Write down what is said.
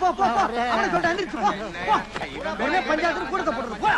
போ போ போ அவனை சொல்லிட்டு எந்திரிச்சு போ. உடனே பஞ்சாயத்துல கூடத்தை போட்டுரு. போ.